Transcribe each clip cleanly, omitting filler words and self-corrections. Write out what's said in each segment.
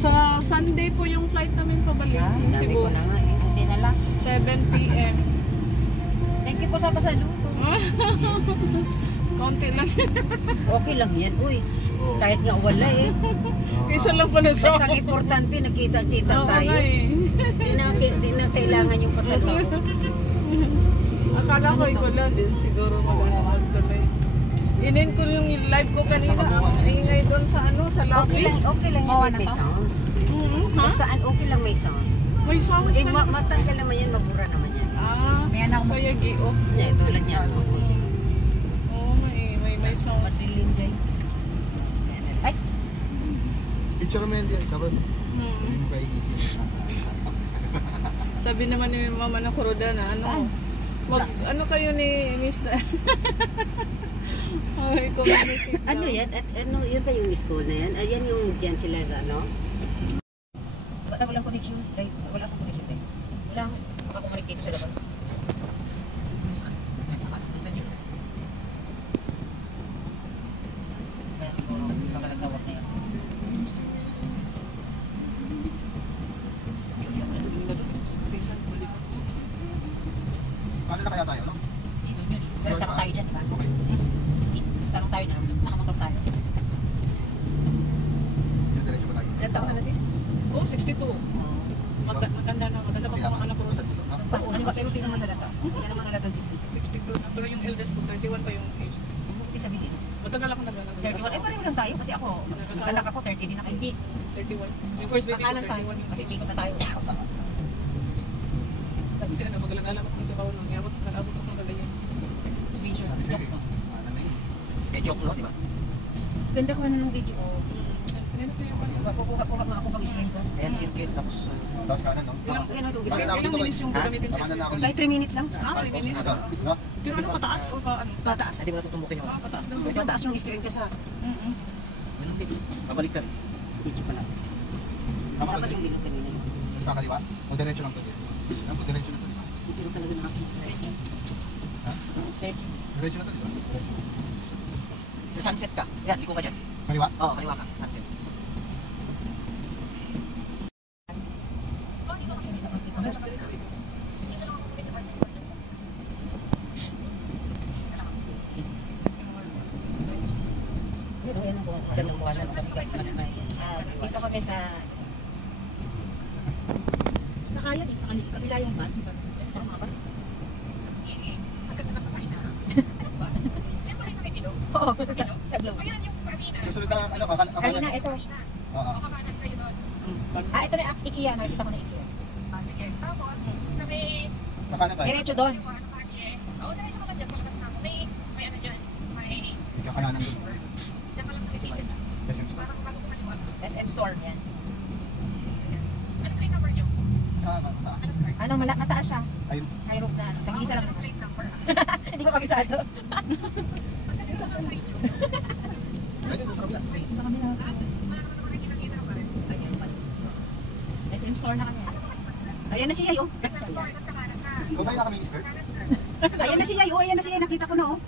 Sa Sunday po yung flight namin pabalik. Cebu. Na nga eh. Hindi na lang. 7 p.m. Thank you po sa pasaluto. Konti lang siya. Okay lang yan, uy. Kahit nga wala eh. Isa lang pa na sa basta importante, nakita-kita tayo. Di na kailangan yung pasaluto. Akala ko ikaw lang din siguro magtuloy. Inin ko yung live ko kanina. Ang ingay doon sa sa lobby. Okay lang yan, may sounds. Basta okay lang may sounds. May sounds eh, matanggal naman yan, magura naman yan. May anak mo. Kaya gi-off. Yeah, tulad niya. Oo, may sounds. Madilim din. Ay! Picture mo yan, tapos hindi mo kayo iipin. Sabi naman ni Mama na Kuroda na ano kayo ni Miss na ano yan? Ano yun ba yung school na yan? Ayan yung dyan sila ano? Walang connection. Wala akong connection. Wala akong makakomunicate dito sa labas. Paano na kaya tayo, no? Pero tanong tayo dyan, diba? Tanong tayo na, nakamotor tayo. Yung diretso ba tayo? Ilan taon ka na sis? Oo, 62. Maganda pa mga anak ko. Ano ba kayo tingnan mo nalata? Hindi naman nalata 62 na, pero yung eldest ko, 31 pa yung age. Ibig sabihin? Matagal ako nag-anak. 31? Eh pareho lang tayo kasi ako, anak ako 30 din ako. Hindi. 31. Yung first baby ko, Kakalan tayo, 31. kasi ikot na tayo. Kasi magalang-alam ako nito ako nung nag-abot ako ng kagaya. Vision. Joke no, di ba? Ganda ko na ng video ko. Kukuha ako kami screencast. Ayan, circle, tapos kanan, no? Ilang minutes yung gagamitin sa screen? Kahit 3 minutes lang. 3 minutes. No? Pero ano pataas o pa ano? Pataas. Hindi mo natutumbukin yun. Pataas naman. Pataas yung screencast ha. Ganun din. Babalik ka. Video pa lang. Dapat yung video kanina. Sa kaliwa? O diretso lang to din? O diretso lang to, di ba? Video talaga nakakita. Ha? Diretso lang to, di ba? Sa sunset ka. Yan, liko ka dyan. Kaliwa? Oo, kaliwa ka. Sunset. Dito kami sa kaya din, sa kabila yung bus. Tama bus. Oo, sa Globe. Susunod na, ano, kakanan? Kanina, ito. Oo. Ito na IKEA. Nakita ko na IKEA. Sige. Tapos, sabi, Kakanan tayo? Diretso doon. Oo, diretso ka ba dyan? Malakas na ako. May ano dyan. May, May kakananan doon. dyan ka lang sa kitchen. SM Store. Parang bago ka liwa. SM Store yan. Ano plate number nyo? Sa taas. Ano, mataas siya. Ayun. High roof na. Tag-iisa lang. Ano plate number? Hindi ko kabisado. Ayun, doon sa kabila. Ito kami na. Ayan pala. SM Store na kami. Ayan na siya, oh. Kumain na kami ng skirt? Ayan na siya, oh. Ayan na siya. Nakita ko na, oh.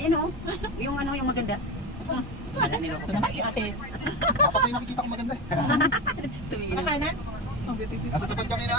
Ayan, oh. Yung ano, yung maganda. Ito naman si ate. Dapat yung nakikita ko maganda eh. Tumingin. Makanan? Nasa tapat kami na.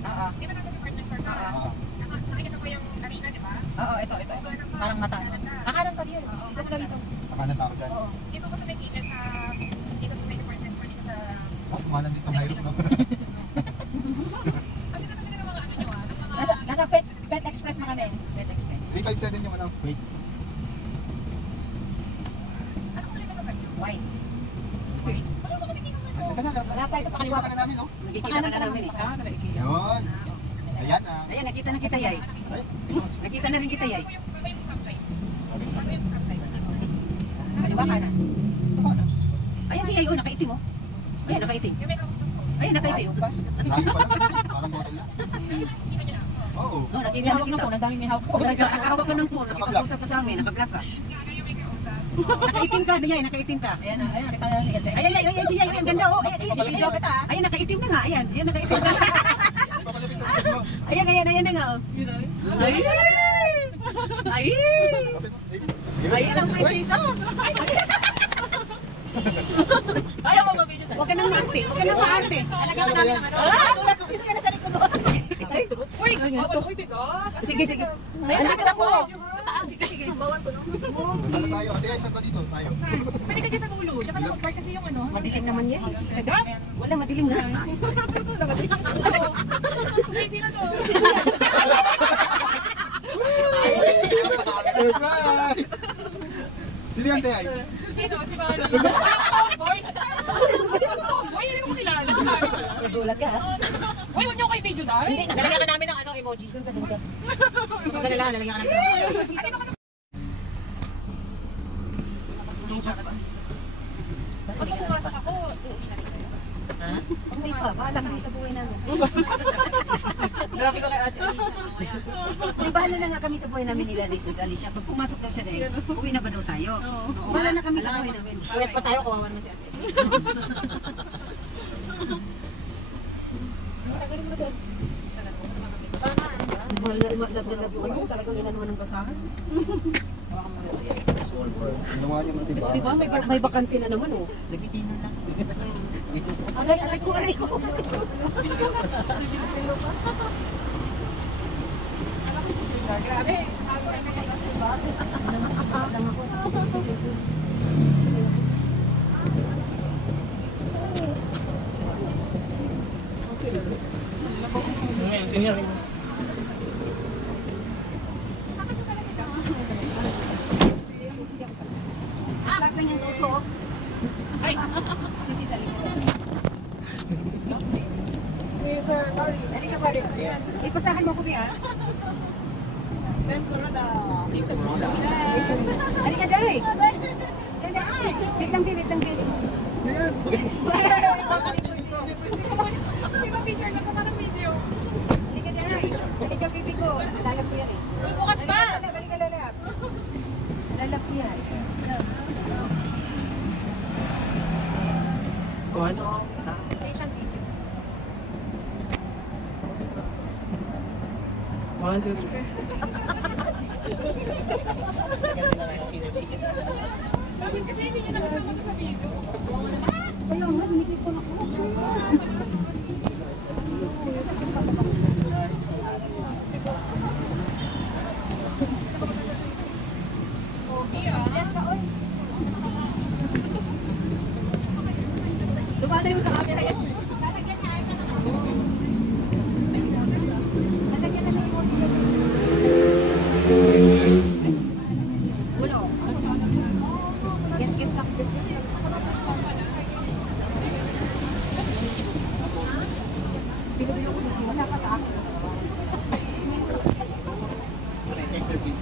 Oo. Di ba nasa department store ka? Oo. Nakikita ko yung arena, di ba? Oo, ito. Parang mata. Kakanan pa rin. Ito mo lang ito. Kakanan na ako dyan. Oo. Dito ko sa may kilid sa... Dito sa may department store, dito sa... Mas kumanan dito ng high roof, no? Ano na kasi ng mga ano nyo ng mga... Nasa Pet Express na kami. Pet Express. 357 yung ano. Wait. Ano ko na ba nyo? White. Wala ba kami dito? Ito na, Wala pa, ito pakaliwa ka na namin, no? Nakikita ka na namin eh. Yun. Ayan na. Ayan, nakita na kita, Yay. Ay, Nakita na rin kita, Yay. Ano yung stoplight? Ano yung stoplight? Kaliwa ka na. ito ba? Ayan si Yay, oh, nakaitim, oh. Ayan, nakaitim. Yung may Ay, nakaitim. Layo pa lang. Parang model lang. Oo. No, nakita ko ng phone, ang dami may hawak ko. Hawak ko ng phone, nakipag-usap ka sa amin, naka-black ka. Nakaitim ka, Diyay, nakaitim ka. Ayan, ayan, nakita niya. Ayan, siya, ang ganda, oh. Ayan, nakaitim na nga, ayan. Ayan, nakaitim na. Papalapit sa likod mo. Ayan na nga, oh. Ay! Ay! Ayan ang prinsesa. Ayaw mo mabidyo tayo. Huwag ka nang maarte, huwag ka nang maarte. Alagyan ka namin ng ano. Wala ko sino ka na sa likod mo. Uy, sige, sige. Sige na po. Sige. Saan na tayo? Ate, ay, saan ba dito? Tayo. Pwede ka dyan sa dulo. Siya pala mag-park kasi yung ano. Madilim naman yan. Nagap? Wala, madilim nga. Sino to? Surprise! Sino yan, Te? Ay? Sino? Si Mano. Boy! Boy, hindi mo kilala. Nagulat ka, ha? Uy, huwag niyo kayo video dahil. Lalagyan ka namin ng ano, emoji. Huwag ka lalagyan ka namin ng emoji. Pag pumasok ako, Ha? Hindi pa, bahala kami sa buhay namin. Grabe ko kay Ate Alicia. Hindi, bahala na nga kami sa buhay namin nila, Mrs. Alicia. Pag pumasok daw siya dahil, uwi na ba daw tayo? Bahala na kami sa buhay namin. Uwet pa tayo, kawawa naman si Ate Alicia. Talagang ilan naman ng basahan. Ginawa niya mga tiba. Diba? May bakansi na naman, oh. Nagitinan lang. Aray ko. grabe. Lahat lang yan sa uto. Ay! Sisi sa likod. Sir, sorry. Halika pa rin. Ipasahan mo ko, Mia. Halika, Day. Day. Wait lang, wait lang. Yan. Di ba picture lang ko parang video? Halika, Day. Halika, bibi ko. Lalap ko yan, eh. Uy, bukas pa! Halika, lalap. Lalap ko yan. Patient video. 1, 2, 3. Bakit kasi hindi niyo nakasama sa video? Ayaw nga, sinisipon ako. Okay ah. Lumalay mo sa camera yan. Lalagyan niya ay ka na. Lalagyan na ng emoji yan. Wala. Yes, lang. Pinabilo ko na. Wala pa sa akin. Tester pin.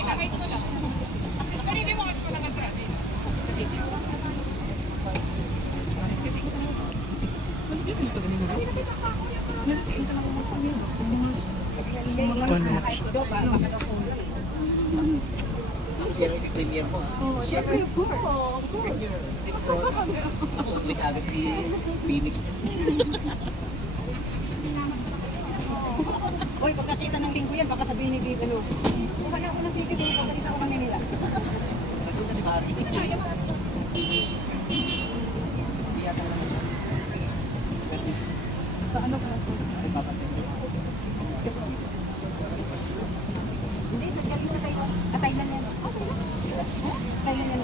Kahit wala. Pero hindi mo kasi ko naman sa atin. Sa video. Share yung premiere mo. Siyempre po. Ako, ulit agad si Phoenix. Uy, pag nakita ng linggo yan, baka sabihin ni Viv, ano, kuha na ako ng ticket, pagkalita ko kami nila. Nandun na si Barry. Hindi yata naman siya. Paano ka? Ay, papatay. Hindi, galing sa Taiwan. Thailand yan. Thailand yan.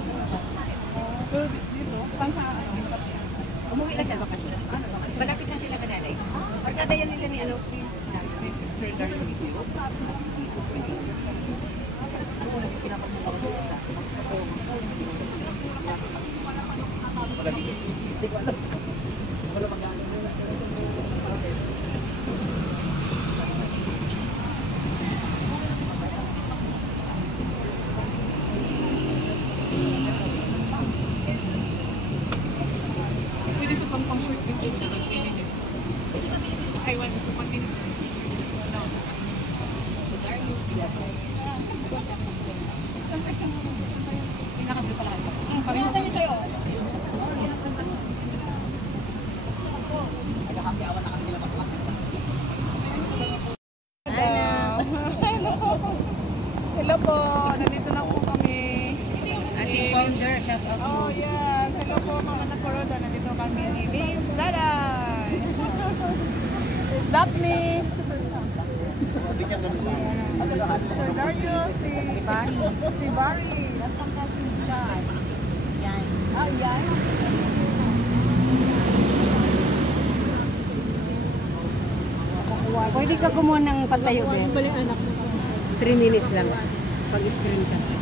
Pero dito, saan sa Umuwi lang siya bakasyon. Malapit lang sila kanalay. Pagkada yan nila ni ano. Sir Darcy? Wala dito. Hindi ko alam. Wala mag-aano. Welcome pang short video, 3 minutes. Ay, 1 minute. No. Pinakabili pala kayo. Pareho kami kayo. Nagkakapiawan na kami nila pag-uwi. Hello po, nandito na po kami. Ating founder, shout out to Oh yes, hello po mga nakoroda. Nandito kami ni Miss Daday. Miss Daphne. Bigyan kami sa Sir Dario, si Barry. Si Barry. At saka si Jai. Yan. Ah, yan. Pwede ka kumuha ng pagtayo, Ben. 3 minutes lang. Pag-screen ka.